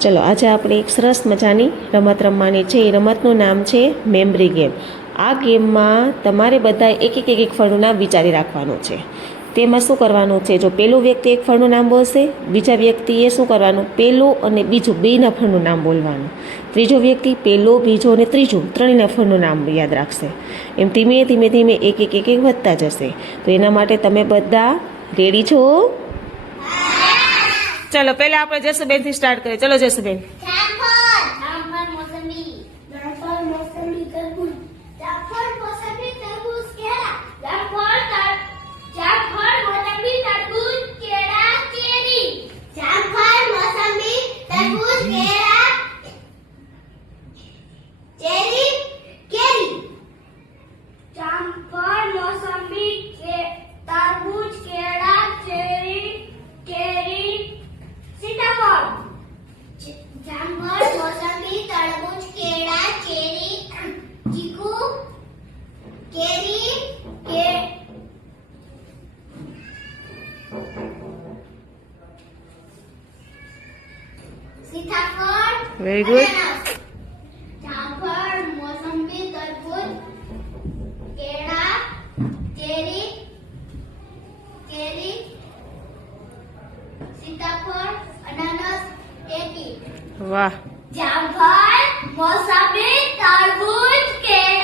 ચલો આજે આપણે એક સરસ મજાની રમત રમવાની છે. એ રમતનું નામ છે મેમરી ગેમ. આ ગેમમાં તમારે બધા એક ફળનું નામ વિચારી રાખવાનું છે. તેમાં શું કરવાનું છે, જો પેલું વ્યક્તિ એક ફળનું નામ બોલશે, બીજા વ્યક્તિએ શું કરવાનું, પેલું અને બીજું બેયના ફળનું નામ બોલવાનું. ત્રીજો વ્યક્તિ પેલો, બીજો અને ત્રીજું ત્રણેયના ફળનું નામ યાદ રાખશે. એમ ધીમે ધીમે ધીમે એક વધતા જશે. તો એના માટે તમે બધા રેડી છો? ચલો પહેલા આપણે જસુબેન થી સ્ટાર્ટ કરીએ. ચલો જસુબેન. Very good. જામફળ, મોસંબી, તરબૂચ, કેળા, કેરી, સીતાફળ, અનાનસ, ટેટી. વાહ. જામફળ, મોસંબી, તરબૂચ, કેળા,